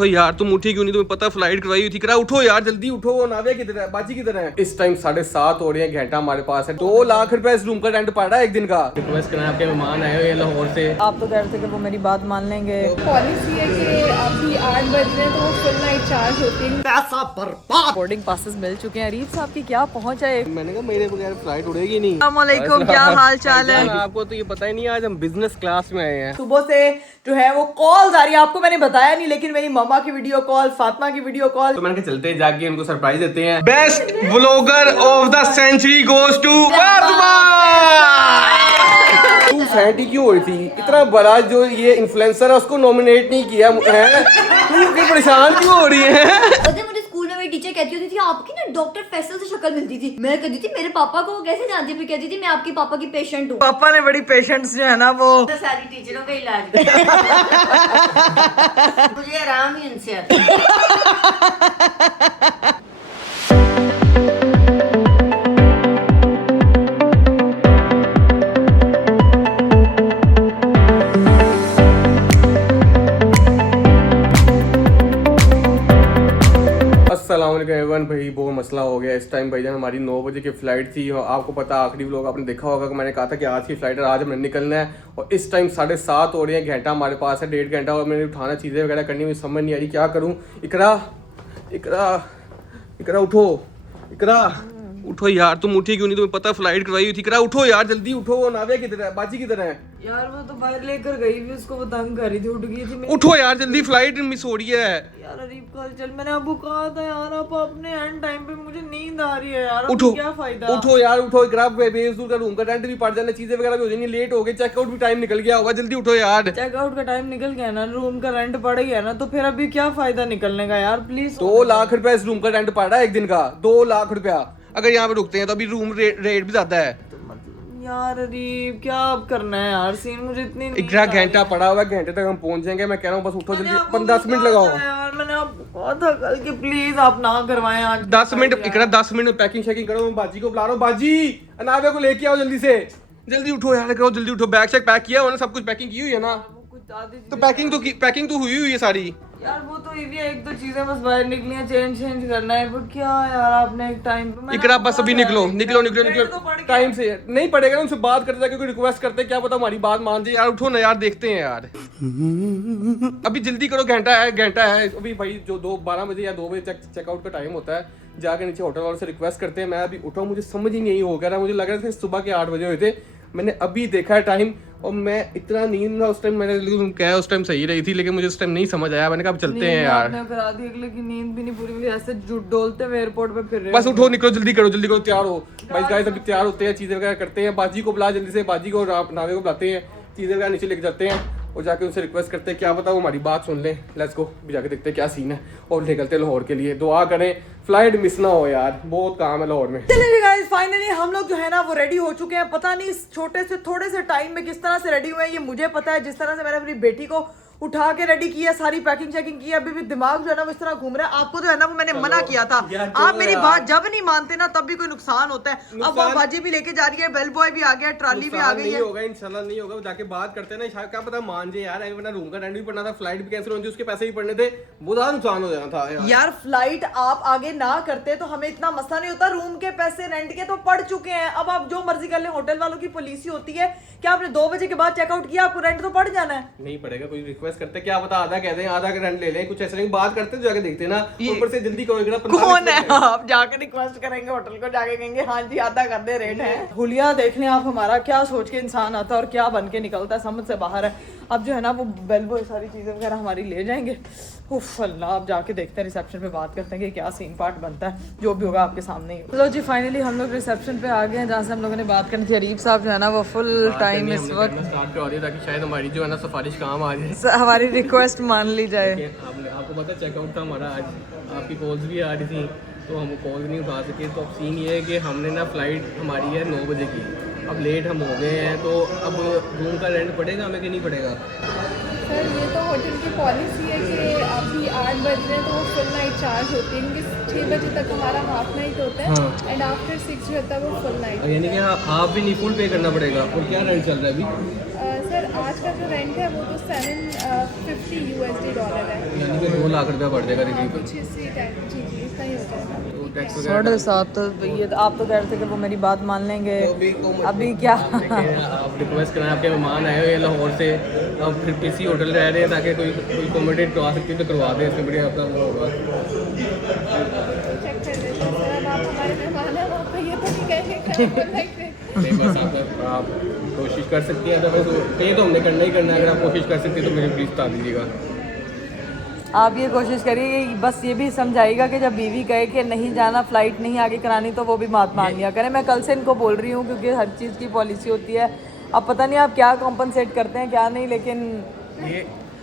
उठो यार, तुम उठी क्यों नहीं? तुम्हें पता फ्लाइट करवाई हुई थी। करा उठो यार, जल्दी उठो। वो नाविया किधर है? बाजी किधर है? इस टाइम 7:30 हो रहे हैं, घंटा हमारे पास है। 2 लाख रुपए इस रूम का रेंट पड़ रहा है एक दिन का। रिक्वेस्ट करना, आपके मेहमान आए हुए लाहौर से। आप तो कह रहे थे कि वो मेरी बात मान लेंगे। पॉलिसी है कि अभी 8 बज रहे हैं तो वो फुल नाइट चार्ज होती है। पैसा बर्बाद। बोर्डिंग पासेस मिल चुके हैं। अरीब साहब की क्या पहुंच है? मैंने कहा मेरे बगैर फ्लाइट उड़ेगी नहीं। अस्सलामुअलैकुम, क्या हाल चाल है? आपको तो ये पता ही नहीं, आज हम बिजनेस क्लास में आए हैं। सुबह से जो है वो कॉल्स आ रही है, आपको मैंने बताया नहीं, लेकिन मेरी मम्मा की वीडियो कॉल, फातिमा की वीडियो कॉल। तो मैंने कहा चलते हैं, जाके उनको सरप्राइज देते हैं। Best vlogger of the century goes to Fatima. तू सैंटी क्यों हुई थी? इतना बड़ा जो ये इन्फ्लुएंसर है उसको नॉमिनेट नहीं किया है। तू क्यों परेशान क्यों हो रही है? मुझे स्कूल में मेरी टीचर कहती होती थी आपकी ना डॉक्टर फैसल से शक्ल मिलती थी। मैं कहती थी मेरे पापा को, वो कैसे जानती? फिर कहती थी मैं आपके पापा की पेशेंट हूँ। पापा ने बड़ी पेशेंट्स जो है ना वो तो सारी टीचरों का इलाज मुझे आराम ही उनसे आता है। अस्सलामुअलैकुम एवरीवन। भाई बहुत मसला हो गया इस टाइम। भाईजान हमारी 9 बजे की फ़्लाइट थी और आपको पता आखिरी व्लॉग आपने देखा होगा कि मैंने कहा था कि आज की फ़्लाइट है, आज हमें निकलना है। और इस टाइम 7:30 हो रहे हैं, घंटा हमारे पास है, 1.5 घंटा। और मैंने उठाना चीज़ें वगैरह करनी, मुझे समझ नहीं आ रही क्या करूँ। इकरा इकरा इकरा उठो, इकरा उठो यार, तुम उठी क्यों नहीं? तुम्हें पता फ्लाइट करवाई हुई थी। करा उठो यार, जल्दी उठो। वो नाविया किधर है? बाजी किधर है? यार वो तो बाहर लेकर गई थी, उसको वो तंग कर रही थी, उठ गई थी। उठो यार जल्दी, फ्लाइट मिस हो रही है। यार अरीब कल चल, मैंने आपको कहा था यार, आप अपने एंड टाइम पे, मुझे नींद आ रही है यार। अब उठो, क्या फायदा? उठो यार उठो। इकरा बेजूर का रूम का रेंट भी पड़ जाना, चीजें वगैरह भी हो जाएंगी, लेट हो गए, चेकआउट भी टाइम निकल गया होगा। जल्दी उठो यार। चेकआउट का टाइम निकल गया ना, रूम का रेंट पड़ गया ना, तो फिर अभी क्या फायदा निकलने का यार? प्लीज 2 लाख रुपए इस रूम का रेंट पड़ रहा है एक दिन का। 2 लाख रुपया। अगर यहाँ पे रुकते हैं तो अभी रूम रेट भी ज्यादा है। यार अरीब क्या अब करना है यार सीन? मुझे इतनी एक घंटा पड़ा हुआ है, घंटे तक हम पहुंच जाएंगे। मैं कह रहा हूँ बस उठो जल्दी, 10 मिनट लगाओ यार। मैंने आपको कहा था कल कि प्लीज आप ना करवाएं आज। 10 मिनट इकरा, 10 मिनट पैकिंग शैकिंग करो। मैं बाजी को बुला रहा हूँ। बाजी अनाविया को लेके आओ जल्दी से। जल्दी उठो यार, करो जल्दी उठो। बैग शैग पैक किया हो ना? सब कुछ पैकिंग की हुई है ना? तो पैकिंग तो हुई हुई है सारी यार। वो तो ये भी है, एक दो चीजें बस बाहर निकली हैं, चेंज करना है। वो क्या यार, आपने एक टाइम पे इकरा बस अभी निकलो टाइम से। नहीं पड़ेगा ना, उनसे बात करते क्योंकि रिक्वेस्ट करते, क्या पता हमारी बात मान जाए यार। उठो ना यार, देखते हैं यार। अभी जल्दी करो, घंटा है अभी भाई। जो 12 बजे या 2 बजे चेकआउट का टाइम होता है, जाके नीचे होटल वालों से रिक्वेस्ट करते हैं। मैं अभी उठा, मुझे समझ ही नहीं हो गया। मुझे लग रहा था सुबह के 8 बजे हुए थे। मैंने अभी देखा है टाइम, और मैं इतना नींद ना उस टाइम, मैंने क्या उस टाइम सही रही थी, लेकिन मुझे उस टाइम नहीं समझ आया। मैंने कहा अब चलते हैं यार। करा दी अगले की नींद भी नहीं पूरी हुई, ऐसे डोलते हुए एयरपोर्ट पे फिर रहे। बस उठो, निकलो, जल्दी करो, तैयार हो भाई। गाइस अभी तैयार होते हैं, चीजें वगैरह करते हैं। बाजी को बुला जल्दी से, बाजी को नावे को बुलाते हैं, चीजें वगैरह नीचे लेके जाते हैं और जाके उनसे रिक्वेस्ट करते हैं, क्या पता वो हमारी बात सुन लें। लेट्स गो, भी जाके देखते हैं क्या सीन है और निकलते हैं लाहौर के लिए। दुआ करें फ्लाइट मिस ना हो यार, बहुत काम है लाहौर में। चलिए गाइस, फाइनली हम लोग जो है ना वो रेडी हो चुके हैं। पता नहीं इस छोटे से थोड़े से टाइम में किस तरह से रेडी हुए हैं, ये मुझे पता है। जिस तरह से मैंने अपनी बेटी को उठा के रेडी किया, सारी पैकिंग चेकिंग की, अभी भी दिमाग जो है ना वो इस तरह घूम रहा है। आपको जो है ना वो मैंने मना किया था, आप मेरी बात जब नहीं मानते ना तब भी कोई नुकसान होता है। अब वो बाजी भी लेके जा रही है, बेल बॉय भी आ गया, ट्रॉली भी आ गई है। होगा इंशाल्लाह, नहीं होगा, जाके बात करते हैं ना, क्या पता मान जाए यार। वरना रूम का रेंट भी पड़ना था, फ्लाइट भी कैंसिल होनी थी, उसके पैसे भी पड़ने थे, बहुत नुकसान हो जाना था यार। फ्लाइट आप आगे ना करते तो हमें इतना मसला नहीं होता। रूम के पैसे रेंट के तो पड़ चुके हैं, अब आप जो मर्जी कर ले। होटल वालों की पॉलिसी होती है कि आपने 2 बजे के बाद चेकआउट किया, आपको रेंट तो पड़ जाना है। नहीं पड़ेगा, कोई रिक्वेस्ट करते, क्या पता आधा कहते हैं, आधा का रेंट ले लें, कुछ ऐसे नहीं। बात करते तो जाके देखते हैं ना। ऊपर से जल्दी करो, कौन है आप? जाके रिक्वेस्ट करेंगे होटल को, जाके कहेंगे हाँ जी आधा कर दे, रेट है। हुलिया देख लें आप, हमारा क्या सोच के इंसान आता है और क्या बन के निकलता है, समझ से बाहर है। अब जो है ना वो बेलबो सारी चीजें वगैरह हमारी ले जाएंगे। उफ अल्लाह, अब जाके देखते हैं, रिसेप्शन पे बात करते हैं कि क्या सीन पार्ट बनता है, जो भी होगा आपके सामने ही। चलो जी, फाइनली हम लोग रिसेप्शन पे आ गए हैं, जहाँ से हम लोगों ने बात करनी थी। अरीब साहब जो है ना वो फुल टाइम इस वक्त स्टार्ट करवा दिया ताकि शायद हमारी जो है ना सिफारिश काम आ जाए, हमारी रिक्वेस्ट मान ली जाए। आपको पता चेकआउट था हमारा आज, आपकी कॉल्स भी आ रही थी तो हम कॉल नहीं उठा सके। तो अब सीन ये है कि हमने ना फ्लाइट हमारी है 9 बजे की, अब लेट हम हो गए हैं, तो अब रूम का रेंट पड़ेगा हमें कि नहीं पड़ेगा? सर ये तो होटल की पॉलिसी है कि अभी 8 बज रहे हैं तो वो फुल नाइट चार्ज होती है, क्योंकि 6 बजे तक हमारा हाफ नाइट होता है एंड आफ्टर 6 जो होता है वो फुल नाइट। यानी कि आप भी नहीं फुल पे करना पड़ेगा। और क्या रेंट चल रहा है अभी? सर आज का जो रेंट है वो तो $750 USD है। यानी कि 2 लाख रुपया बढ़ जाएगा रिलीफ कुछ इसी टाइम जी इतना ही हो जाएगा। तो टैक्स वगैरह 7.5 ये आप तो कह रहे थे कि वो मेरी बात मान लेंगे, अभी क्या आप रिक्वेस्ट करें, आपके मेहमान आए हुए हैं लाहौर से, अब फिर किसी होटल रह रहे हैं ताकि कोई अकोमोडेट करवा सकती है तो करवा दें, इसमें बढ़िया आपका वो होगा। चेक कर लेते हैं सर, अब आप हमारे मेहमान हैं, आप ये तो नहीं कहेंगे कि आप बोल रहे थे। नहीं, बस आप कोशिश कर सकती हैं, तो बस ये तो हमने करना ही करना है। अगर आप कोशिश कर सकती हैं तो मेरी प्लीज़ बता दीजिएगा। आप ये कोशिश करिए, बस ये भी समझाइएगा कि जब बीवी कहे कि नहीं जाना, फ्लाइट नहीं आगे करानी, तो वो भी बात मान लिया करें। मैं कल से इनको बोल रही हूँ क्योंकि हर चीज़ की पॉलिसी होती है। अब पता नहीं आप क्या कॉम्पनसेट करते हैं क्या नहीं, लेकिन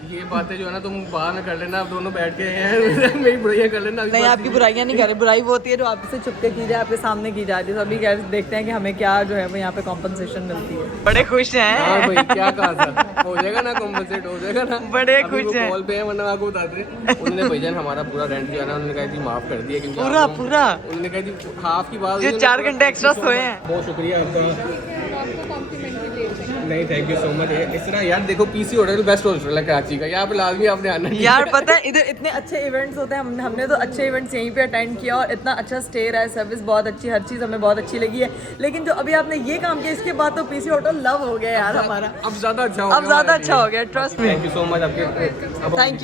ये बातें जो है ना तुम बाहर में कर लेना, आप दोनों बैठ के हैं मेरी बुराइयां कर लेना। नहीं, आपकी बुराइयां नहीं कर रहे, बुराई वो होती है जो आपसे छुपके की जाए, आपके सामने की जाती है। तो अभी देखते हैं कि हमें क्या जो है वो यहाँ पे कॉम्पनसेशन मिलती है। बड़े खुश हैं। हाँ भाई, क्या कहा था, हो जाएगा ना कॉम्पनसेट, हो जाएगा ना। बड़े खुश हैं। कॉल पे है, वरना आपको बताते उन्होंने भाईजान हमारा पूरा रेंट जो है ना उन्होंने कहा थी माफ कर दिया, क्योंकि पूरा उन्होंने कहा थी हाफ की बात, जो 4 घंटे एक्स्ट्रा सोए हैं। बहुत शुक्रिया आपका। आपको कॉम्प्लीमेंट्री दे देंगे। नहीं, थैंक यू सो मच। इस तरह यार देखो, पीसी होटल बेस्ट होटल है कराची का, यहाँ पे लाजमी आपने आना है। यार पता है इधर इतने अच्छे इवेंट्स होते हैं, हमने तो अच्छे इवेंट्स यहीं पे अटेंड किया और इतना अच्छा स्टे रहा है, सर्विस बहुत अच्छी, हर चीज़ हमें बहुत अच्छी लगी है। लेकिन जो अभी आपने ये काम किया, इसके बाद तो पीसी होटल लव हो गया यार हमारा। अब ज़्यादा अच्छा हो गया, ट्रस्ट में। थैंक यू सो मच आपके।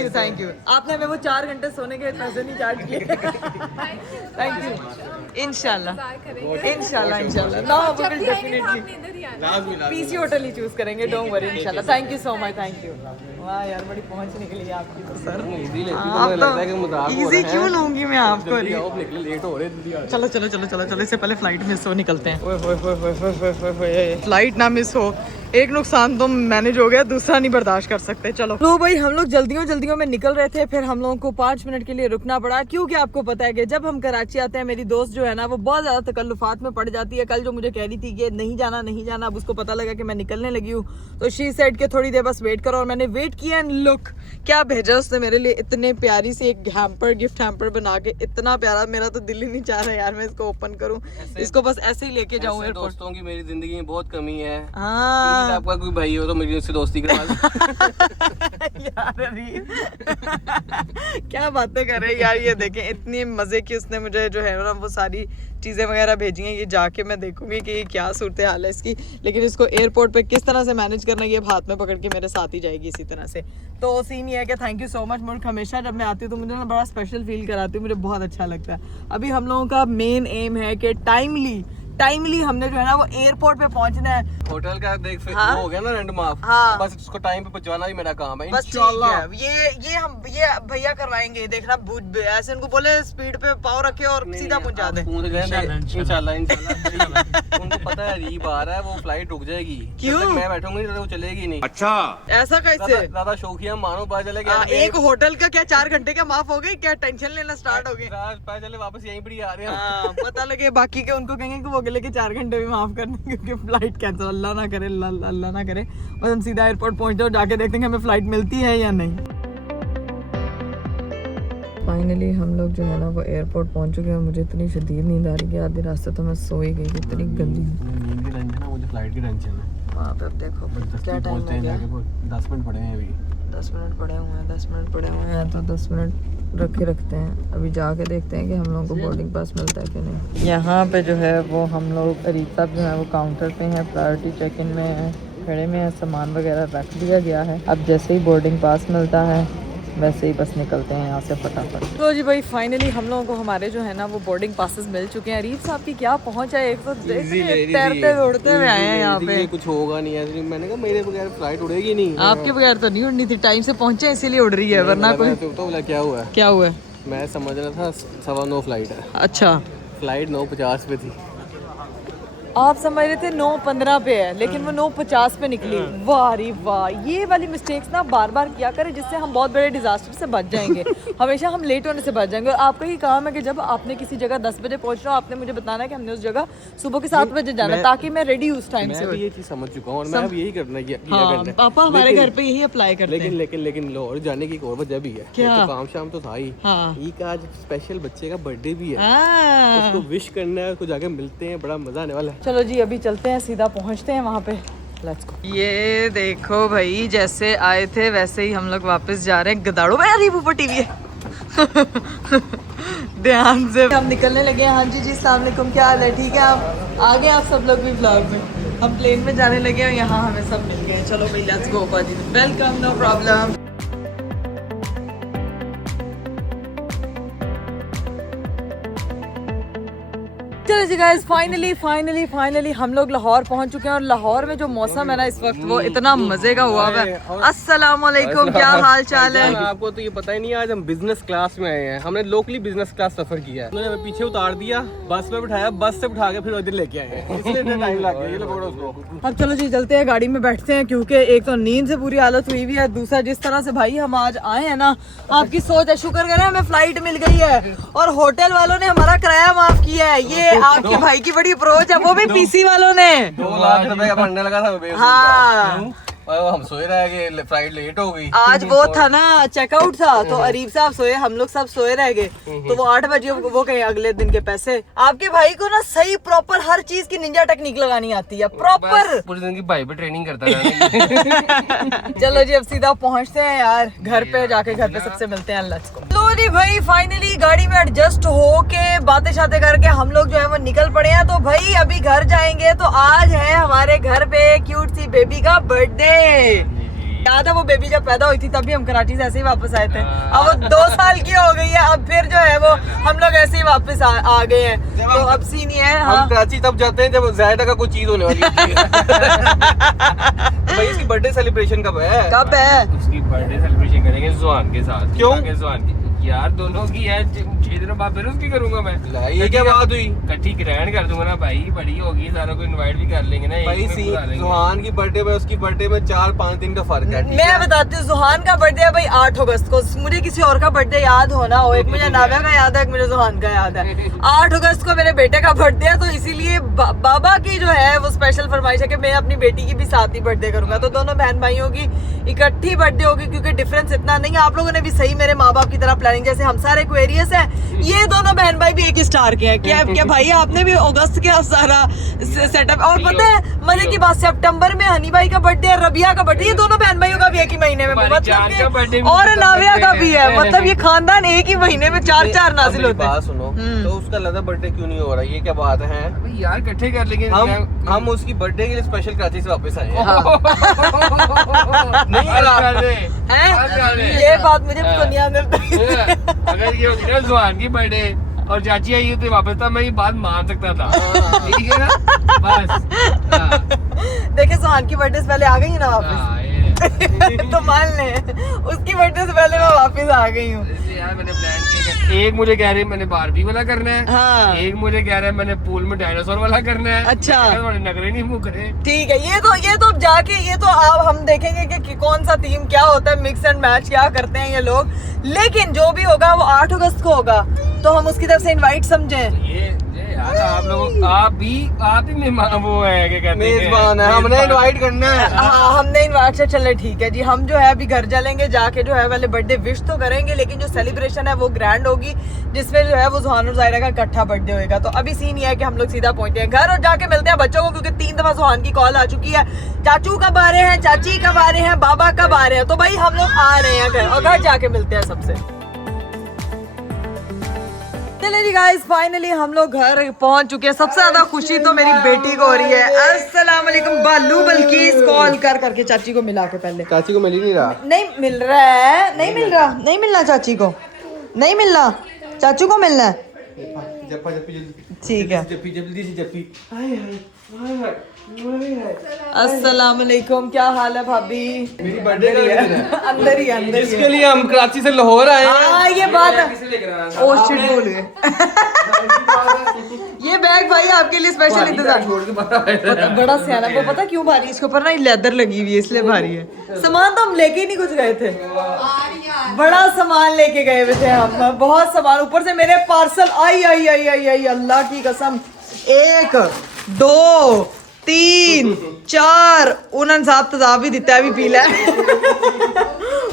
Thank you. आपने हमें वो 4 घंटे सोने के पैसे नहीं चार्ज किए। Thank you. इंशाल्लाह no, we will definitely PC hotel ही चूज करेंगे, डोंट वरी। इंशाल्लाह। Thank you so much, thank you. वाह यार, बड़ी पहुंच निकली आपकी तो सर। इजी क्यों लूंगी मैं आपको? लेट हो रहे। चलो इससे पहले फ्लाइट मिस हो, निकलते हैं। फ्लाइट ना मिस हो, एक नुकसान तो मैनेज हो गया, दूसरा नहीं बर्दाश्त कर सकते। चलो तो भाई हम लोग जल्दियों में निकल रहे थे, फिर हम लोगों को 5 मिनट के लिए रुकना पड़ा, क्योंकि आपको पता है कि जब हम कराची आते हैं, मेरी दोस्त जो है ना वो बहुत ज्यादा तकल्लुफात में पड़ जाती है। कल जो मुझे कह रही थी कि नहीं जाना, अब उसको पता लगा कि मैं निकलने लगी हूँ, तो शी सेड के थोड़ी देर बस वेट करो, और मैंने वेट किया। एंड लुक क्या भेजा उसने मेरे लिए, इतने प्यारी सी एक गिफ्ट हैम्पर बना के, इतना प्यारा, मेरा तो दिल ही नहीं चाह रहा यार मैं इसको ओपन करूँ, इसको बस ऐसे ही लेके जाऊँ। दोस्तों की मेरी जिंदगी में बहुत कमी है। हाँ आपका कोई भाई हो तो मेरी उससे दोस्ती करवा यार अरीब क्या बातें कर रहे हैं यार। ये देखें इतनी मजे की उसने मुझे जो है ना वो सारी चीज़ें वगैरह भेजी हैं। ये जाके मैं देखूंगी कि क्या सूरत हाल है इसकी, लेकिन इसको एयरपोर्ट पे किस तरह से मैनेज करना, ये हाथ में पकड़ के मेरे साथ ही जाएगी इसी तरह से। तो सीन ये है कि थैंक यू सो मच। मुल्क हमेशा जब मैं आती हूँ तो मुझे ना बड़ा स्पेशल फील कराती हूँ, मुझे बहुत अच्छा लगता है। अभी हम लोगों का मेन एम है कि टाइमली हमने जो है ना वो एयरपोर्ट पे पहुंचना है। होटल का देख फिर हाँ? वो हो गया ना रेंट माफ। हाँ। बस उसको टाइम पे पहुंचाना ही मेरा काम है बस इंशाल्लाह। ये भैया करवाएंगे, देखना ऐसे उनको बोले स्पीड पे पाव रखे और सीधा पहुंचा दे। इंशाल्लाह उनको पता है अजीब आ रहा है, वो फ्लाइट रुक जाएगी। क्यों? जब तक मैं बैठूंगी तो वो चलेगी नहीं। अच्छा ऐसा कैसे? ज्यादा शौकिया मानो, पता चले क्या एक होटल का क्या 4 घंटे का माफ हो गई, क्या टेंशन लेना स्टार्ट हो गई? पता चले वापस यहीं पर ही आ रहे हैं। हाँ, पता लगे बाकी के उनको कहेंगे कि वो अगले के 4 घंटे भी माफ कर दें क्योंकि फ्लाइट कैंसिल, अल्लाह ना करे, अल्लाह ना करे। बस हम सीधा एयरपोर्ट पहुंचते और जाके देखते हैं कि हमें फ्लाइट मिलती है या नहीं। फाइनली हम लोग जो है ना वो एयरपोर्ट पहुंच चुके हैं। मुझे इतनी शदीद नींद आ रही है, आधी रास्ते तो मैं सो ही गई, इतनी गंदी नींद की टेंशन है, मुझे फ्लाइट की टेंशन है। वहाँ पे अब देखो क्या टाइम हो गया, 10 मिनट पड़े हैं अभी। 10 मिनट पड़े हुए हैं तो 10 मिनट रखते हैं। अभी जाके देखते हैं कि हम लोगों को बोर्डिंग पास मिलता है कि नहीं। यहाँ पे जो है वो हम लोग अरीब साहब जो है वो काउंटर पे हैं, प्रायोरिटी चेक इन में खड़े में है, सामान वगैरह रख दिया गया है। अब जैसे ही बोर्डिंग पास मिलता है वैसे ही बस निकलते हैं यहाँ से फटाफट। तो जी भाई फाइनली हम लोगों को हमारे जो है ना वो बोर्डिंग पासेस मिल चुके हैं। अरीब साहब की क्या पहुंच है, एक तो तैरते दौड़ते हुए आए हैं यहाँ पे। कुछ होगा नहीं है, मैंने कहा मेरे बगैर फ्लाइट उड़ेगी नहीं। आपके बगैर तो नहीं उड़नी थी, टाइम से पहुंचे इसीलिए उड़ रही है, वरना कोई तो बोला क्या हुआ है? मैं समझ रहा था 9:15 फ्लाइट है। अच्छा, फ्लाइट 9:50 पे थी। आप समझ रहे थे 9:15 पे है, लेकिन वो 9:50 पे निकली। वाह रे वाह, ये वाली मिस्टेक्स ना बार बार किया करें, जिससे हम बहुत बड़े डिजास्टर से बच जाएंगे। हमेशा हम लेट होने से बच जाएंगे। और आपका ही काम है कि जब आपने किसी जगह 10 बजे पहुंचना हो, आपने मुझे बताना है कि हमने उस जगह सुबह के 7 बजे जाना, ताकि मैं रेडी उस टाइम से। मैं भी ये चीज समझ चुका हूँ और मैं अब यही करना है। पापा हमारे घर पे यही अप्लाई करते हैं। लेकिन लाहौर जाने की एक और वजह भी है। क्या? तो काम शाम तो था ही। हाँ। ईद का आज स्पेशल बच्चे का बर्थडे भी है, हाँ। उसको विश करना है, उसको जाके मिलते हैं, बड़ा मजा आने वाला है। चलो जी अभी चलते हैं, सीधा पहुंचते हैं वहाँ पे। Let's go. ये देखो भाई, जैसे आए थे वैसे ही हम लोग वापस जा रहे हैं। गदाड़ो में अरे ऊपर टीवी है ध्यान से हम निकलने लगे हैं। हाँ जी अस्सलाम वालेकुम, क्या हाल है? ठीक है, आप आगे आप सब लोग भी व्लॉग में। हम प्लेन में जाने लगे और यहाँ हमें सब मिल गए। चलो भाई लेट्स गो पाजी, वेलकम, नो प्रॉब्लम। चलो जी गाइस, फाइनली हम लोग लाहौर पहुंच चुके हैं और लाहौर में जो मौसम है ना इस वक्त वो इतना मजे का हुआ है। अस्सलाम वालेकुम, क्या हाल चाल है? आपको तो ये पता ही नहीं, आज हम बिजनेस क्लास में आए हैं। हमने लोकली बिजनेस क्लास सफर किया है। उन्होंने हमें पीछे उतार दिया, बस में बिठाया, बस से बिठा के फिर इधर लेके आए हैं, इसलिए इतना टाइम लग गया। ये लो पकड़ो उसको। अब चलो जी चलते हैं, गाड़ी में बैठते हैं, क्योंकि एक तो नींद से पूरी हालत हुई हुई है, दूसरा जिस तरह से भाई हम आज आए हैं ना, आपकी सोच है। शुक्र करें हमें फ्लाइट मिल गई है और होटल वालों ने हमारा किराया माफ किया है। ये आपके भाई की बड़ी अप्रोच है, वो भी पीसी वालों ने 2 लाख रुपए का फंडा लगा था। हाँ, हम सोए रह गए, फ्लाइट लेट हो गई। आज वो था ना, चेकआउट था, तो अरीब साहब सोए, हम लोग सब सोए रह गए। तो वो 8 बजे वो कहे अगले दिन के पैसे। आपके भाई को ना सही प्रॉपर हर चीज की निंजा टेक्निक लगानी आती है, प्रॉपर। पूरी जिंदगी भाई पे ट्रेनिंग करता रहा। चलो जी अब सीधा पहुंचते हैं यार घर पे, जाके घर पे सबसे मिलते हैं। Let's go. लो जी भाई, फाइनली गाड़ी में एडजस्ट हो के बातें शातें करके हम लोग जो है वो निकल पड़े हैं। तो भाई अभी घर जाएंगे। तो आज है हमारे घर पे क्यूट सी बेबी का बर्थडे। याद है वो बेबी जब पैदा हुई थी तब भी हम कराची से ऐसे ही वापस आए थे। अब वो 2 साल की हो गई है, अब फिर जो है वो हम लोग ऐसे ही वापस आ गए हैं। तो अब सीन ये है, हम कराची तब जाते हैं जब ज़ायदा का कोई चीज होने वाली होती है। भाई इसकी बर्थडे सेलिब्रेशन कब है? कब है? उसकी बर्थडे सेलिब्रेशन करेंगे जुहान के साथ। क्यों? जुहान की यार दोनों की है, 6 दिनों बाद फिर उसकी करूंगा मैं। ये क्या बात हुई? इकट्ठी ग्रैंड कर दूंगा ना भाई, बड़ी होगी, सारों को इनवाइट भी कर लेंगे ना। भाई सी जुहान की बर्थडे में उसकी बर्थडे में 4-5 दिन का फर्क है। मैं बताती हूँ, जुहान का बर्थडे है भाई 8 अगस्त को। मुझे किसी और का बर्थडे याद होना हो, एक मुझे नाविया का याद है, एक मुझे जुहान का याद है। 8 अगस्त को मेरे बेटे का बर्थडे है, तो इसीलिए बाबा की जो है वो स्पेशल फरमाइश है कि मैं अपनी बेटी की भी साथ ही बर्थडे करूंगा। तो दोनों बहन भाइयों की इकट्ठी बर्थडे होगी, क्योंकि डिफरेंस इतना नहीं है। आप लोगों ने भी सही मेरे माँ बाप की तरह प्लानिंग, जैसे हम सारे एक्वेरियस है, ये दोनों बहन भाई भी एक ही स्टार के हैं। क्या भाई आपने भी अगस्त के सारा सेटअप। और पता है मजे की बात, सितंबर में हनी भाई का बर्थडे है, रबिया का बर्थडे, ये दोनों बहन भाइयों का भी एक ही महीने में, मतलब और नाविया का भी है। मतलब ये खानदान एक ही महीने में 4-4 नाजिल होते हैं। बात सुनो, तो उसका लगा बर्थडे क्यों नहीं हो रहा? ये क्या बात है? यार इकट्ठे कर लेंगे। हम उसकी बर्थडे के लिए स्पेशल कराची से वापस आए हैं। नहीं ये बात मुझे तो नहीं आने अगर ये होती ना जुहान की बर्थडे और चाची आई तो वापस था, मैं ये बात मान सकता था। ठीक है ना, बस। देखे जुहान की बर्थडे से पहले आ गई है ना वापस। तो मान ले उसकी बर्थडे से पहले मैं वापस आ गई हूँ। यार मैंने प्लान किया, एक मुझे कह रही मैंने बारबी वाला करना है। हाँ। एक मुझे कह रहा है मैंने पूल में डायनासोर वाला करना है। अच्छा। नखरे नहीं मुँह करे। ठीक है, ये तो जाके ये तो आप हम देखेंगे कि कौन सा थीम क्या होता है, मिक्स एंड मैच क्या करते हैं ये लोग। लेकिन जो भी होगा वो 8 अगस्त को होगा, तो हम उसकी तरफ से इनवाइट समझें। ये यार आप लोग आप भी मेहमान वो है, क्या कहते हैं, मेजबान है, हमने इनवाइट करना है। हाँ हमने इनवाइट से, चले ठीक है जी। हम जो है अभी घर चलेंगे, जाके जो है पहले बर्थडे विश तो करेंगे, लेकिन जो सेलिब्रेशन है वो ग्रैंड होगी, जिसमें जो है वो जुहान और ज़ायरा का इकट्ठा बर्थडे होएगा। तो अभी सीन ये है कि हम लोग सीधा पहुंचते हैं घर और जाके मिलते हैं बच्चों को, क्योंकि 3 दफा जुहान की कॉल आ चुकी है। चाचू कब आ रहे हैं, चाची कब आ रहे हैं, बाबा कब आ रहे हैं। तो भाई हम लोग आ रहे हैं घर, और घर जाके मिलते हैं सबसे। चलिए जी गाइस, फाइनली हम लोग घर पहुंच चुके हैं। सबसे ज्यादा खुशी तो मेरी बेटी को हो रही है। अस्सलाम वालेकुम बालू, बल्किस कॉल कर करके चाची को मिला के पहले। चाची को मिल ही नहीं रहा। नहीं मिल रहा है, नहीं मिल रहा, नहीं मिलना चाची को, नहीं मिलना, चाचू को मिलना है। जप्पा जप्पी जल्दी, ठीक है। जप्पी जल्दी से जप्पी। अस्सलाम वालेकुम, क्या हाल है भाभी? मेरी बर्थडे का दिन है। अंदर ही अंदर ही जिसके लिए हम कराची से लाहौर आए हैं। हाँ ये बात है। ओ शिट बोल गए। ये बैग भाई आपके लिए स्पेशल इंतजाम। बड़ा सियाना, वो पता क्यों भारी? इसके ऊपर ना लेदर लगी हुई है इसलिए भारी है। सामान तो हम लेके ही नहीं कुछ गए थे, बड़ा सामान लेके गए हुए थे हम, बहुत सामान। ऊपर से मेरे पार्सल आई आई आई आई आई, अल्लाह की कसम। 1 2 3 4 उन्होंने साहब तजाब भी दिता है, भी पी ला।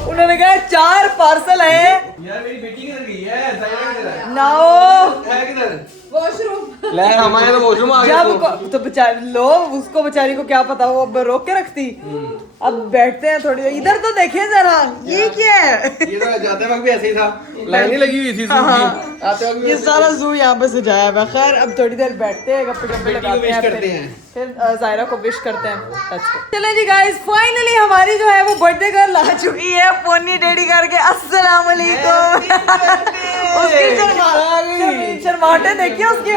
उन्होंने कहा 4 पार्सल है। यार मेरी बेटी किधर गई है? नाओ है किधर? वॉशरूम। ले हमारे तो वॉशरूम आ गया जब तो बेचारी लो उसको बेचारी को क्या पता वो अब रोक के रखती। अब बैठते हैं थोड़ी देर, इधर तो देखिए जरा ये क्या है। ये तो जाते वक्त भी ऐसे ही था, लाइनें लगी हुई थी ज़ू की, आते वक्त भी ये सारा जू यहाँ पे सजाया हुआ है। खैर अब थोड़ी देर बैठते हैं, गप्पे गप्पे लगाते wish हैं, करते हैं। फिर जायरा को विश करते हैं। चलें जी गाइस, फाइनली हमारी जो है वो बर्थडे गर्ल आ चुकी है पोनी रेडी करके। अस्सलाम वालेकुम। उसकी शर्माहटें देखिए उसकी,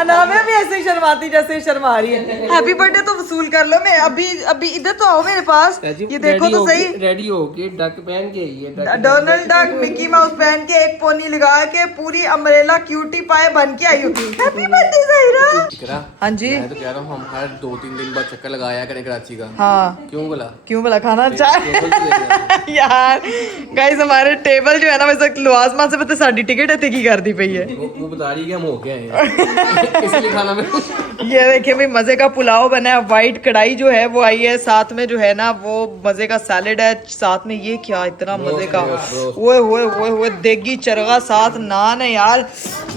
अनामिया भी ऐसे ही शर्माती जैसे शर्मा रही है। हैप्पी बर्थडे तो वसूल कर लो। मैं अभी इधर तो आओ मेरे पास, ये देखो तो सही। रेडी होके डक पहन के ये डोनाल्ड डक मिकी माउस पहन के एक पोनी लगा के पूरी अम्ब्रेला क्यूटी पाए बन के आई होगी। Happy birthday Zahira. हाँ जी, मैं तो कह रहा हूँ हम हर 2-3 दिन बाद चक्कर लगाया करें कराची का। हाँ क्यों बोला? क्यों भला खाना अच्छा है? टेबल पे ले गया। यार गाइस हमारे टेबल जो है ना वैसे लवाजमा से पता साड़ी टिकट इतने की कर दी पई है। वो बता रही है कि हम हो गए हैं इसलिए खाना में। ये देखिए भाई मजे का पुलाव बना है, वाइट कढ़ाई जो है वो आई है, साथ में जो है ना वो मजे का सैलेड है, साथ में ये क्या इतना मजे का वो देगी चरगा, साथ नान है। यार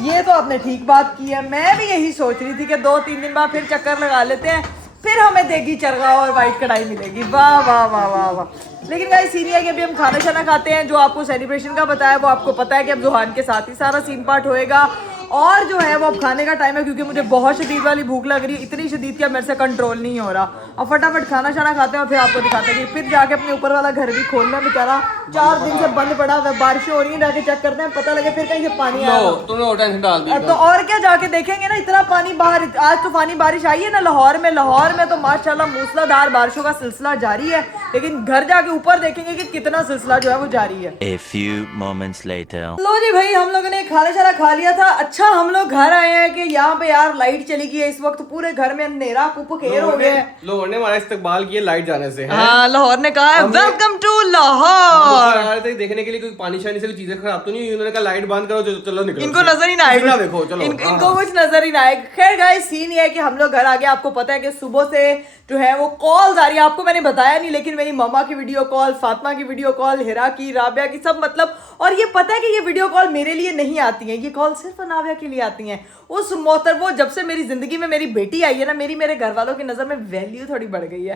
ये तो आपने ठीक बात की है, मैं भी यही सोच रही थी कि 2-3 दिन बाद फिर चक्कर लगा लेते हैं, फिर हमें देगी चरगा और वाइट कढ़ाई मिलेगी। वाह वाह वाह वाह वाह। लेकिन गाइस सीन ये है कि अभी हम खाना शाना खाते हैं, जो आपको सेलिब्रेशन का बताया वो आपको पता है कि अब जुहान के साथ ही सारा सीन पार्ट होएगा। और जो है वो अब खाने का टाइम है, क्योंकि मुझे बहुत शदीद वाली भूख लग रही है, इतनी शदीद कि अब मेरे से कंट्रोल नहीं हो रहा। अब फटाफट खाना शाना खाते हैं और फिर आपको दिखाते हैं कि फिर जाके अपने ऊपर वाला घर भी खोलना, बेचारा 4 दिन से बंद पड़ा हुआ है, बारिशें हो रही हैं, जाके चेक करते हैं, पता लगे फिर कहीं से पानी आया। तुमने और टेंशन डाल दी। तो और क्या, जाके देखेंगे ना इतना पानी बाहर। आज तूफानी बारिश आई है ना लाहौर में तो माशाल्लाह मूसलाधार बारिशों का सिलसिला जारी है, लेकिन घर जाके ऊपर देखेंगे कि कितना सिलसिला जो है वो जारी है। A few moments later. लो जी भाई, हम लोगों ने खाना शाना खा लिया था। अच्छा हम लोग घर आए हैं कि यहाँ पे यार लाइट चली गई है, इस वक्त पूरे घर में अंधेरा कुपखेर हो गया है। लोगों ने हमारा इस्तकबाल किया लाइट जाने से। हाँ, लाहौर ने कहा है वेलकम टू लाहौर। देखने के लिए कोई पानी शानी से कोई चीजें खराब तो नहीं हुई, उन्होंने कहा लाइट बंद करो, चलो निकलो। इनको नजर ही ना आए, ना देखो चलो। इनको कुछ नजर ही ना आए। खैर गाइस सीन ये है कि हम लोग घर आ गए। आपको पता है कि सुबह से जो है वो कॉल्स आ रही है, आपको मैंने बताया नहीं, लेकिन मेरी मम्मा की वीडियो कॉल, फातिमा की वीडियो कॉल, हिरा की, राबिया की, सब मतलब। और ये पता है कि ये वीडियो कॉल मेरे लिए नहीं आती हैं, ये कॉल सिर्फ अनाविया के लिए आती हैं। उस मोहतर वो जब से मेरी जिंदगी में मेरी बेटी आई है ना, मेरे घर वालों की नजर में वैल्यू थोड़ी बढ़ गई है।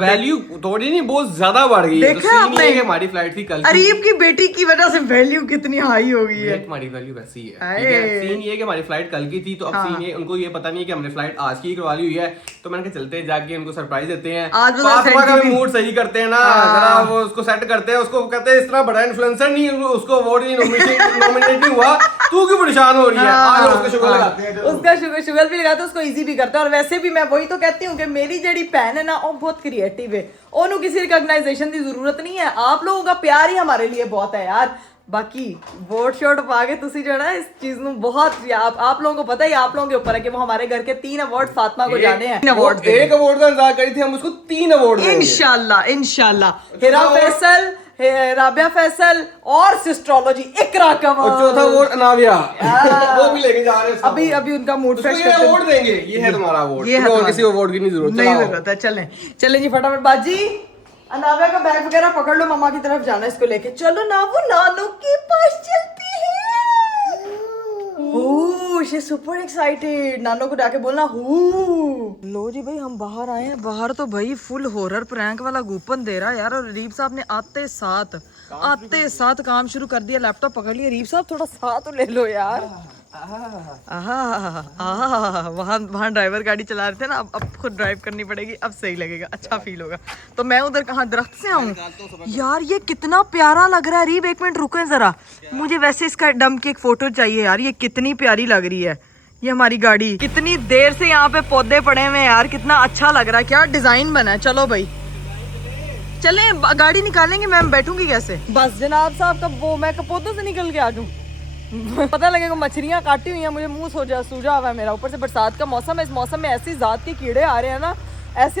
वैल्यू थोड़ी नहीं, बहुत ज्यादा बढ़ गई है। देखा आपने? हमारी फ्लाइट थी कल, अरीब की बेटी की वजह से वैल्यू कितनी हाई हो गई है। हमारी वैल्यू वैसी है। ठीक है, सीन ये कि हमारी फ्लाइट कल की थी, तो अब सीन ये उनको ये पता नहीं है कि हमने फ्लाइट आज की करवा ली हुई है, तो मैंने कहा चलते हैं जाके उनको सरप्राइज देते हैं, फातिमा का मूड सही करते हैं ना, जरा वो उसको सेट करते हैं, उसको कहते हैं इस तरह बड़ा इन्फ्लुएंसर नहीं, उसको अवार्ड नहीं नॉमिनेट नहीं हुआ, तू क्यों परेशान हो रही है। आज उसका शुगर लगाते हैं, उसका शुगर भी लगाते हैं, उसको इजी भी करते हैं। और वैसे भी मैं वही तो कहती हूँ कि मेरी जड़ी बहन है ना वो बहुत क्रिएटिव है, ओनू किसी रिकॉग्नाइजेशन की जरूरत नहीं है, आप लोगों का प्यार ही हमारे लिए बहुत है यार। बाकी वोट शोट पा के तुसी जो है ना इस चीज में बहुत आप लोगों को पता है, आप लोगों के ऊपर है कि वो हमारे घर के 3 अवार्ड फातिमा को जाने हैं। 3 अवार्ड, एक अवार्ड का इंतजार करी थी, हम उसको 3 अवार्ड इंशाल्लाह इंशाल्लाह। हिरा फैसल, राबिया फैसल और सिस्ट्रोलॉजी इकरा कमाल, और चौथा अवार्ड अनाविया, वो भी लेके जा रहे हैं। अभी उनका मूड फ्रेश करते हैं, अवार्ड देंगे। ये है तुम्हारा अवार्ड, ये है किसी अवार्ड की नहीं जरूरत है। चलें जी फटाफट बाजी, अनाविया का बैग वगैरह पकड़ लो, मम्मा की तरफ जाना है, इसको लेके चलो ना, वो नानू के पास चलती है। ओह शी सुपर एक्साइटेड, नानू को जाके बोलना हू। लो जी भाई हम बाहर आए हैं, बाहर तो भाई फुल हॉरर प्रैंक वाला गूपन दे रहा है यार। और रीब साहब ने आते साथ काम शुरू कर दिया, लैपटॉप पकड़ लिया। रीब साहब थोड़ा साथ ले लो यार। वहाँ ड्राइवर गाड़ी चला रहे थे ना, अब खुद ड्राइव करनी पड़ेगी, अब सही लगेगा, अच्छा फील होगा। तो मैं उधर कहाँ दरख्त से आऊँ यार, ये कितना प्यारा लग रहा है। रीब 1 मिनट रुके जरा, मुझे वैसे इसका डंप की एक फोटो चाहिए यार, ये कितनी प्यारी लग रही है। ये हमारी गाड़ी कितनी देर से यहाँ पे पौधे पड़े हुए हैं यार, कितना अच्छा लग रहा है, क्या डिजाइन बना है। चलो भाई चले, गाड़ी निकालेंगे, मैं बैठूंगी कैसे। बस जनाब साहब, कब वो मैं पौधों से निकल के आ जाऊँ पता लगेगा मछलियाँ काटी हुई हैं, मुझे मुंह सूजा हुआ है मेरा। ऊपर से बरसात का मौसम है, इस मौसम में ऐसी जात के कीड़े आ रहे हैं ना, ऐसी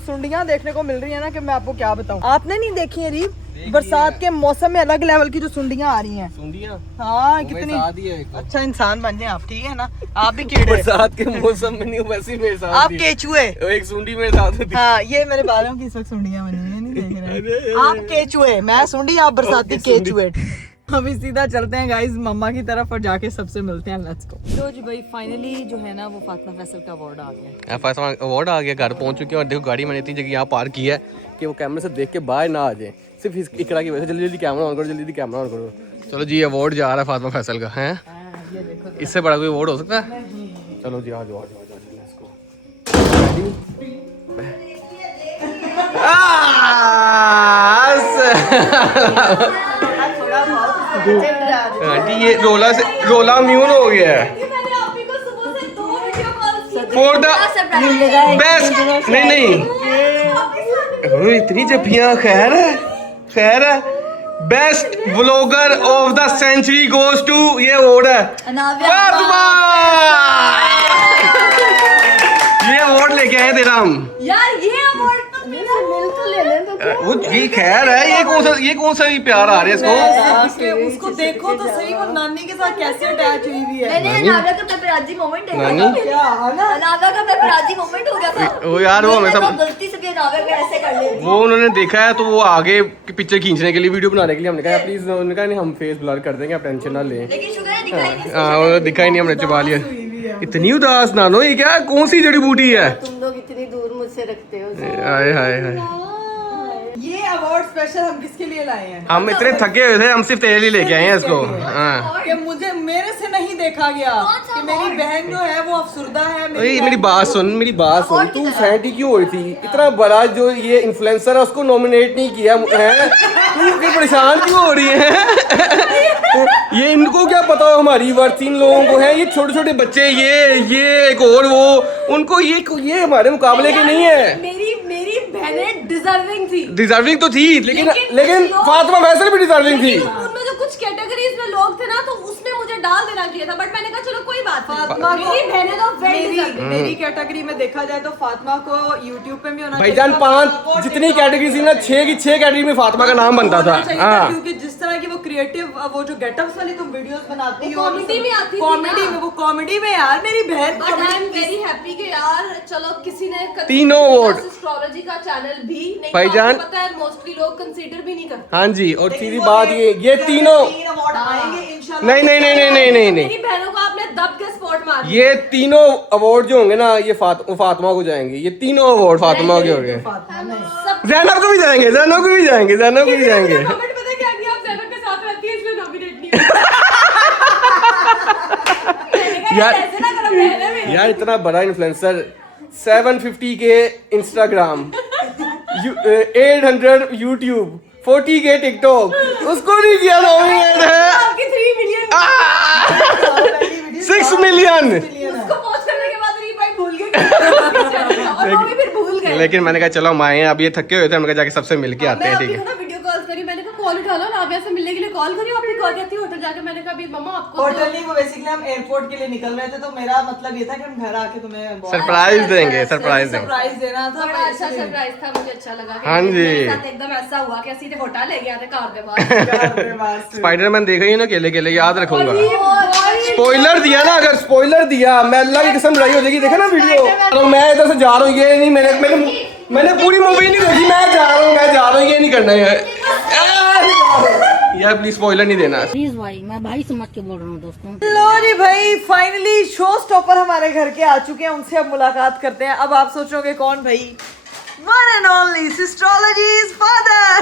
सुंडियाँ देखने को मिल रही है ना कि मैं आपको क्या बताऊँ। आपने नहीं देखी है रीब, बरसात के मौसम में अलग लेवल की जो सुंडियाँ आ रही हैं। सुंडियाँ? हाँ कितनी अच्छा इंसान बन जाए आप, ठीक है ना। आप भी कीड़े बरसात के मौसम में नहीं, वैसे मेरे साथ आप केचुए, एक सुंडी मेरे साथ होती। हाँ ये मेरे बालों की इस वक्त सुंडियाँ बनी हुई है, नहीं देख रहे आप केचुए, मैं सुंडी, आप बरसाती केचुए। अभी सीधा चलते हैं गाइस मम्मा की तरफ और जाके सबसे मिलते हैं। Let's go. तो जी भाई फाइनली जो है ना वो फातिमा फैसल का अवार्ड आ गया। फातिमा अवार्ड आ गया, घर पहुंच चुके हैं और देखो गाड़ी मैंने इतनी जगह यहाँ पार्क की है कि वो कैमरे से देख के बाहर ना आ जाए, सिर्फ इस इकरा की वजह से। जल्दी जल्दी कैमरा ऑन करो, जल्दी जल्दी कैमरा ऑन करो। चलो जी अवार्ड जा रहा है फातिमा फैसल का, है इससे बड़ा कोई अवार्ड हो सकता है? चलो जी आ जाओ आ जाओ आ जाओ, लेट्स गो। आंटी ये रोला म्यून हो गया है फॉर द बेस्ट। नहीं इतनी जफ्फियां, खैर है। Best vlogger of the century goes to, ये अवार्ड है फातिमा। ये अवार्ड लेके आए तेरा हम यार ये अवार्ड तो मेरा मिल तो ले लें तो क्या? वो ये खैर है, ये कौन सा प्यार आ रहा है इसको? उसको देखो तो सही, वो नानी के साथ कैसे अटैच हुई हुई है। मैंने अनागा का पेपराजी मोमेंट देखा नानी? था। क्या अनागा का पेपराजी मोमेंट हो गया था। वो यार वो हमेशा गलती से भी अनागा का ऐसे कर लेती। वो उन्होंने देखा है तो वो आगे पिक्चर खींचने के लिए, वीडियो बनाने के लिए हमने कहा प्लीज, उन्होंने कहा नहीं हम फेस ब्लर कर देंगे, आप टेंशन ना लें। लेकिन शुक्र है दिखाई नहीं। हाँ वो दिखा ही नहीं, हमने छुपा लिया। इतनी उदास नानो, ये क्या कौन सी जड़ी बूटी है? तुम लोग इतनी दूर मुझसे रखते हो। हाय हाय हाय, ये अवार्ड स्पेशल हम किसके लिए लाए हैं? हम इतने थके हुए थे, हम सिर्फ तेरे लिए लेके आए हैं इसको। हाँ कि मुझे मेरे से नहीं देखा गया कि मेरी बहन जो है वो अफसुर्दा है। मेरी बात सुन, तू सैंटी क्यों हो रही थी? इतना बड़ा जो ये इन्फ्लुएंसर है उसको नॉमिनेट नहीं किया है, तू परेशान क्यों हो रही है? ये इनको क्या पता हो हमारी वर्थ इन लोगों को है? ये छोटे छोटे बच्चे, ये एक और वो, उनको ये हमारे मुकाबले के नहीं है। मेरी बहनें डिजर्विंग तो थी, लेकिन फातिमा फैसल भी डिजर्विंग थी। उनमें जो कुछ कैटेगरीज में लोग थे ना तो उसमें मुझे डाल देना चाहिए था, बट मैंने कहा चलो कोई बात नहीं, मेरी बहनें तो मेरी कैटेगरी में देखा जाए तो फातिमा को यूट्यूब पे भी होना भाईजान 5 जितनी कैटेगरी थी ना, 6 की 6 कैटेगरी में फातिमा का नाम बनता था। हाँ क्योंकि जिस तरह की वो क्रिएटिव, वो जो गेटअप्स वाली तुम वीडियोस बनाती हो, कॉमेडी में आती थी कॉमेडी में, वो कॉमेडी में यार मेरी बहन। But I am very happy कि यार चलो किसी ने तीनों अवार्ड, एस्ट्रोलॉजी का चैनल भी नहीं, भाईजान पता है मोस्टली लोग कंसीडर भी नहीं करते। हाँ जी, और सीधी बात ये तीनों अवार्ड आएंगे इंशाल्लाह। नहीं मेरी बहनों को आपने दब के स्पॉट मार दिया। ये तीनों अवार्ड जो होंगे ना, ये फातिमा को जाएंगे। ये तीनों अवार्ड फातिमा के होंगे। सब जैनब को भी जाएंगे, जैनब को भी जाएंगे। कमेंट पता है क्या किया? आप ज़ैनब के साथ रहती है इसलिए नॉमिनेट नहीं हुई। यार ऐसे ना करो बहनें मेरी। यार इतना बड़ा इन्फ्लुएंसर, 750 के इंस्टाग्राम, 800 यूट्यूब, 40 के टिकटॉक, उसको नहीं किया नॉमिनेट है। आपकी 3 मिलियन 6 मिलियन। उसको पोस्ट करने के बाद रीबाइट भूल गए और वो भी फिर भूल गए। लेकिन मैंने कहा चलो हम आए हैं, अब ये थके हुए थे, हमने कहा जाके सबसे मिल के आते हैं। ठीक है, वीडियो कॉल करी, मैंने कहा कॉल उठा लो, राबिया से मिलने के लिए कॉल करी, आपने कॉल करती होटल जाके। मैंने कहा अभी मम्मा आपको होटल नहीं, वो बेसिकली हम एयरपोर्ट के लिए निकल रहे थे, तो मेरा मतलब ये था कि हम घर आके तुम्हें सरप्राइज देंगे, सरप्राइज देना था। बड़ा अच्छा सरप्राइज था, मुझे अच्छा लगा कि हाँ जी। मेरे साथ एकदम ऐसा हुआ कि सीधे होटल ले गया था कार के पास। स्पाइडरमैन देखा ही ना अकेले अकेले, याद रखूंगा। और स्पॉइलर दिया ना, अगर स्पॉइलर दिया मैं अल्लाह की कसम लड़ाई हो जाएगी। देखा ना वीडियो, तो मैं इधर से जा रहा हूँ, ये नहीं मैंने पूरी मूवी नहीं देखी, मैं जा रहा हूँ, ये नहीं करना है यार, प्लीज स्पॉइलर नहीं देना। प्लीज भाई, मैं भाई समझ के बोल रहा हूँ दोस्तों। लो जी भाई, फाइनली शो स्टॉपर हमारे घर के आ चुके हैं, उनसे अब मुलाकात करते हैं। अब आप सोचोगे कौन भाई? वन एंड ओनली सिस्ट्रोलॉजीज फादर,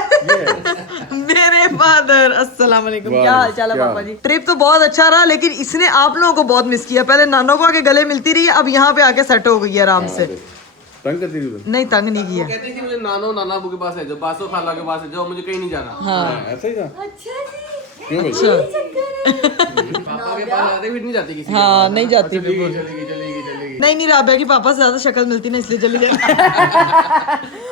मेरे फादर। अस्सलाम वालेकुम, क्या हाल चाल है पापा जी? ट्रिप तो बहुत अच्छा रहा, लेकिन इसने आप लोगों को बहुत मिस किया। पहले नानों को आके गले मिलती रही, अब यहाँ पे आके सेट हो गई है आराम से। तंग करती थी? नहीं, तंग नहीं किया। कहती थी मुझे नाना अबू के पास है, जो बासो खाला के पास है, जो मुझे कहीं नहीं जाना। हाँ ऐसा ही था। अच्छा जी, अच्छा, पापा के पास आते फिर नहीं जाती किसी हाँ नहीं जाती बिल्कुल। चलेगी। नहीं राबिया की पापा से ज्यादा शक्ल मिलती ना, इसलिए चली जाती।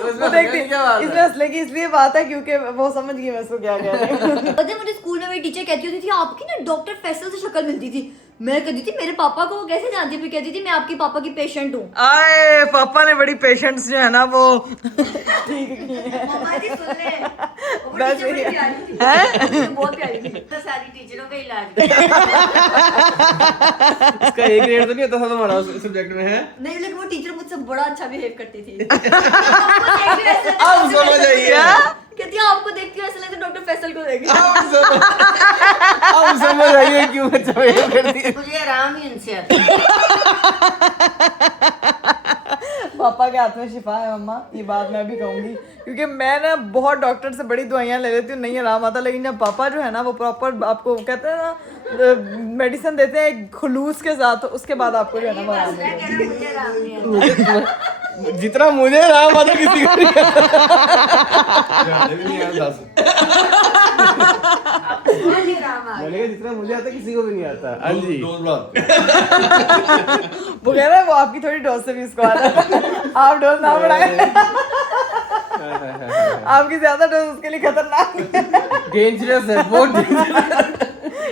तो देखती क्या बात है? इसमें हंसने की इसलिए बात है क्योंकि वो समझ गई मैं इसको क्या कह रही हूँ। पता है मुझे स्कूल में मेरी टीचर कहती होती थी आपकी ना डॉक्टर फैसल से शक्ल मिलती थी। मैं कहती थी मेरे पापा को, वो कैसे जानती है? फिर कहती थी मैं आपकी पापा की पेशेंट हूँ। आए पापा ने बड़ी पेशेंट्स जो है ना वो ठीक की है। मम्मा जी सुन ले, वो बस टीचर बड़ी ये- प्यारी थी, बहुत प्यारी थी। तो सारी टीचरों का इलाज इसका एक ग्रेड तो नहीं होता था तुम्हारा सब्जेक्ट में, है? नहीं, लेकिन वो टीचर मुझसे बड़ा अच्छा बिहेव करती थी। अब समझ आई है। कहती है आपको देखती हूँ ऐसा लगता है डॉक्टर फैसल को देखती हूँ। अब समझ आई है क्यों बच्चा ये करती है। मुझे आराम ही इनसे आता है। पापा के हाथ में शिफा है मम्मा, ये बात मैं भी कहूंगी, क्योंकि मैं ना बहुत डॉक्टर से बड़ी दवाइयाँ ले लेती हूँ, नहीं आराम आता, लेकिन जब पापा जो है ना वो प्रॉपर आपको कहते हैं ना मेडिसिन देते हैं खुलूस के साथ, तो उसके बाद आपको जो है ना वो आराम मिलेगा। मुझे आराम नहीं आता। जितना मुझे आराम आता किसी को नहीं मैंने कहा जितना मुझे आता किसी को भी नहीं आता। हाँ जी वो कह रहा है वो आपकी थोड़ी डोज से भी इसको आता है, आप डोज ना बढ़ाएं। आपकी ज्यादा डोज उसके लिए खतरनाक है। डेंजरस है, बहुत डेंजरस।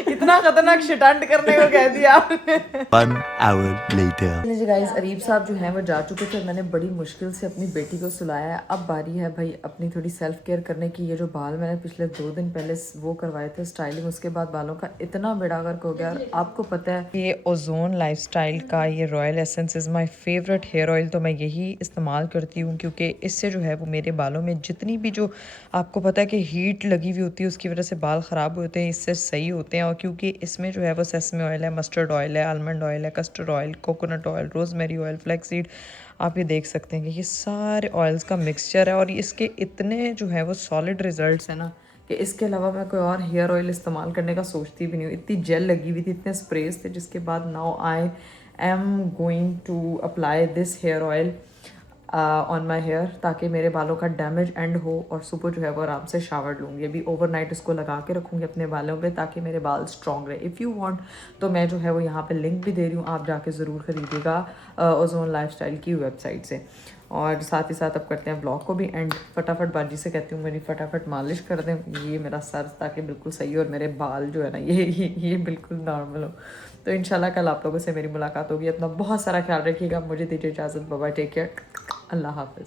इतना खतरनाक शिटांट करने को कह दिया आपने। 1 hour later. जी गाइस, अरीब साहब जो हैं वो जा चुके थे, मैंने बड़ी मुश्किल से अपनी बेटी को सुलाया है। अब बारी है भाई अपनी थोड़ी सेल्फ केयर करने की। ये जो बाल मैंने पिछले 2 दिन पहले वो करवाए थे स्टाइलिंग, उसके बाद बालों का इतना बेड़ा गर्क हो गया। और आपको पता है ये ओजोन लाइफस्टाइल का ये royal essence is my favourite hair oil, तो मैं यही इस्तेमाल करती हूँ क्योंकि इससे जो है वो मेरे बालों में जितनी भी जो आपको पता है कि हीट लगी हुई होती है उसकी वजह से बाल ख़राब होते हैं, इससे सही होते हैं। और क्योंकि इसमें जो है वो सेसमे ऑयल है, मस्टर्ड ऑयल है, आलमंड ऑयल है, custard oil, coconut oil, rosemary oil, flaxseed, आप ये देख सकते हैं कि ये सारे ऑयल्स का मिक्सचर है। और इसके इतने जो है वो सॉलिड रिजल्ट्स हैं ना कि इसके अलावा मैं कोई और हेयर ऑयल इस्तेमाल करने का सोचती भी नहीं हूँ। इतनी जेल लगी हुई थी, इतने स्प्रेज थे, जिसके बाद now I am going to apply this hair oil on my hair, ताकि मेरे बालों का डैमेज एंड हो और सुबह जो है वो आराम से शावर लूँगी। अभी ओवरनाइट इसको लगा के रखूँगी अपने बालों पे ताकि मेरे बाल स्ट्रॉन्ग रहे। इफ़ यू वांट तो मैं जो है वो यहाँ पे लिंक भी दे रही हूँ, आप जाके ज़रूर खरीदिएगा ओजोन लाइफस्टाइल की वेबसाइट से। और साथ ही साथ अब करते हैं ब्लॉग को भी एंड। फटाफट बाजी से कहती हूँ मेरी फटाफट मालिश कर दें ये मेरा सर, ताकि बिल्कुल सही हो और मेरे बाल जो है ना ये बिल्कुल नॉर्मल हो। तो इंशाल्लाह कल आप लोगों से मेरी मुलाकात होगी। अपना बहुत सारा ख्याल रखिएगा। मुझे दीजिए इजाज़त, बाय बाय, टेक केयर, अल्लाह हाफ़िज़।